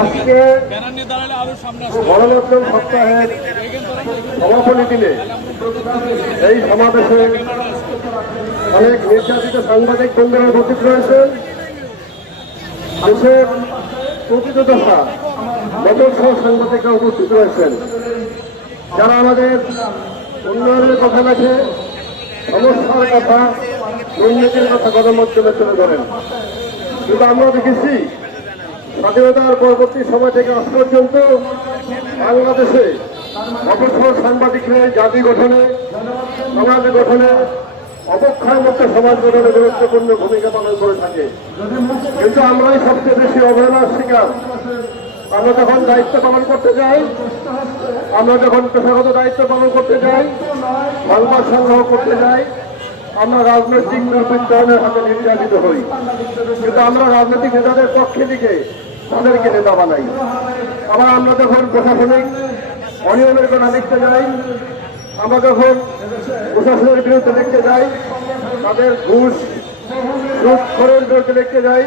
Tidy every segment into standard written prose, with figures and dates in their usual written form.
আজকে গণমাধ্যম সপ্তাহের সমাপনী দিনে এই সমাবেশে অনেক নির্যাতিত সাংবাদিক বন্ধুরা উপস্থিত রয়েছেন। দেশের প্রকৃত দশা নজর সহ সাংবাদিকরা উপস্থিত রয়েছেন, যারা আমাদের উন্নয়নের কথা লেখে, সমস্যার কথা, দুর্নীতির কথা গণমাধ্যমে তুলে ধরেন। কিন্তু আমরা দেখেছি স্বাধীনতার পরবর্তী সময় থেকে আজ পর্যন্ত বাংলাদেশে অবসর সাংবাদিকরা জাতি গঠনে, সমাজ গঠনে, অবক্ষয়মুক্ত সমাজ গঠনে গুরুত্বপূর্ণ ভূমিকা পালন করে থাকে। কিন্তু আমরাই সবচেয়ে বেশি অবহেলার শিকার। আমরা যখন দায়িত্ব পালন করতে যাই, আমরা যখন পেশাগত দায়িত্ব পালন করতে যাই, সংবাদ সংগ্রহ করতে যাই, আমরা রাজনৈতিক দুর্বৃত্তায়নের হাতে নির্যাতিত হই। কিন্তু আমরা রাজনৈতিক নেতাদের পক্ষে দিকে তাদেরকে নেতা বানাই। আবার আমরা যখন প্রশাসনিক অনিয়মের কথা লিখতে যাই, আমরা যখন প্রশাসনের বিরুদ্ধে লিখতে যাই, তাদের ঘুষখোরের বিরুদ্ধে লিখতে যাই,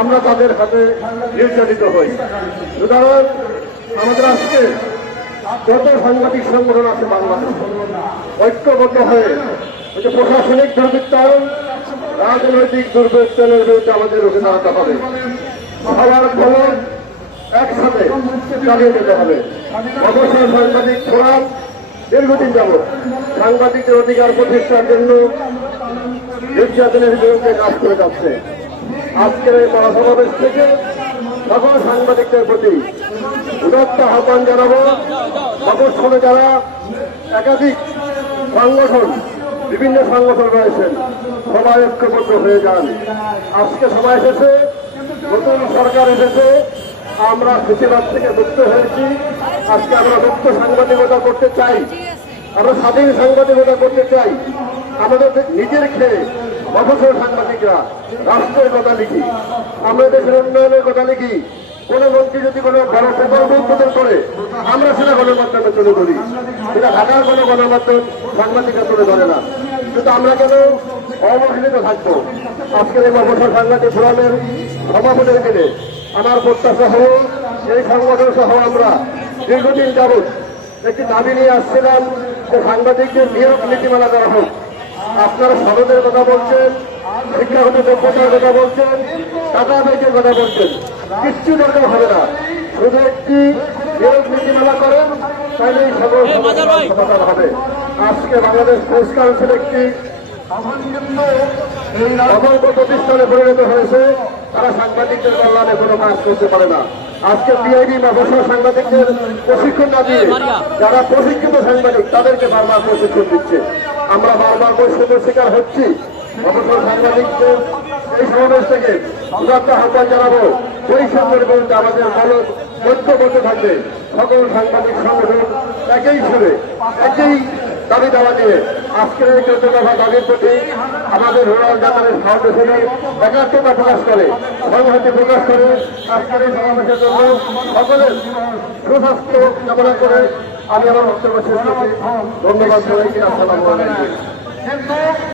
আমরা তাদের হাতে নির্যাতিত হই। সুতরাং আমাদের আজকে যত সাংবাদিক সংগঠন আছে বাংলাদেশ, ঐক্যবদ্ধ হয়ে ওই যে প্রশাসনিক দুর্বৃত্তায়ন, রাজনৈতিক দুর্বৃত্তায়নের বিরুদ্ধে আমাদের রুখে দাঁড়াতে হবে। সবার খবর একসাথে চালিয়ে যেতে হবে। অবসর সাংবাদিক ফোরাম দীর্ঘদিন যাবৎ সাংবাদিকদের অধিকার প্রতিষ্ঠার জন্য নির্যাতনের বিরুদ্ধে কাজ করে যাচ্ছে। আজকের এই মহাসমাবেশ থেকে সকল সাংবাদিকদের প্রতি উদাত্ত আহ্বান জানাবো। অবসরে যারা একাধিক সংগঠন, বিভিন্ন সংগঠন রয়েছেন, সবাই ঐক্যবদ্ধ হয়ে যান। আজকে সবাই এসেছে, নতুন সরকার এসেছে, আমরা ফেসিবাদ থেকে মুক্ত হয়েছি। আজকে আমরা মুক্ত সাংবাদিকতা করতে চাই, আমরা স্বাধীন সাংবাদিকতা করতে চাই। আমাদের নিজের খেয়ে অবসর সাংবাদিকরা রাষ্ট্রের কথা লিখি, আমরা দেশের উন্নয়নের কথা লিখি। কোন মন্ত্রী যদি কোনো বড় প্রকল্প উদ্বোধন করে, আমরা সেটা গণমাধ্যমে তুলে ধরি। সেটা ঢাকার কোনো গণমাধ্যম সাংবাদিকরা তুলে ধরে না। কিন্তু আমরা কেন অবহেলিত থাকবো? আজকের এই অবসর সাংবাদিক ফোরামের সভাপতির দিনে আমার প্রত্যাশা হল, এই সংগঠন সহ আমরা দীর্ঘদিন যাবৎ একটি দাবি নিয়ে আসছিলাম যে সাংবাদিকদের নিয়োগ নীতিমালা করা হোক। আপনারা সনদের কথা বলছেন, শিক্ষাগত যোগ্যতার কথা বলছেন, টাকা ব্যয়ের কথা বলছেন, কিচ্ছু দরকার হবে না। শুধু একটি নিয়োগ নীতিমালা করেন, তাইলেই সকল সমাধান হবে। আজকে বাংলাদেশ প্রেস কাউন্সিল একটি অবৈধ প্রতিষ্ঠানে পরিণত হয়েছে। তারা সাংবাদিকদের কল্যাণে কোনো কাজ করতে পারে না। আজকে পিআইবি অবসর সাংবাদিকদের প্রশিক্ষণ না দিয়ে যারা প্রশিক্ষিত সাংবাদিক তাদেরকে বারবার প্রশিক্ষণ দিচ্ছে। আমরা বারবার বৈষম্যের শিকার হচ্ছি। অবসর সাংবাদিকদের এই সমাবেশ থেকে উদাত্ত আহ্বান জানাবো, বৈষম্যের বিরুদ্ধে আমাদের দল ঐক্যবদ্ধ থাকবে। সকল সাংবাদিক সংগঠন একই সুরে, একই দাবি দাওয়া নিয়ে আজকের এই 14 দফা দাবির প্রতি আমাদের রুরাল জার্নালিস্ট ফাউন্ডেশনে একাত্মতা প্রকাশ করে, সংহতি প্রকাশ করে আজকের এই সমাবেশের জন্য সকলের সুস্বাস্থ্য কামনা করে আমি আমার বক্তব্য শেষ করছি। ধন্যবাদ সবাইকে। আসসালামু আলাইকুম।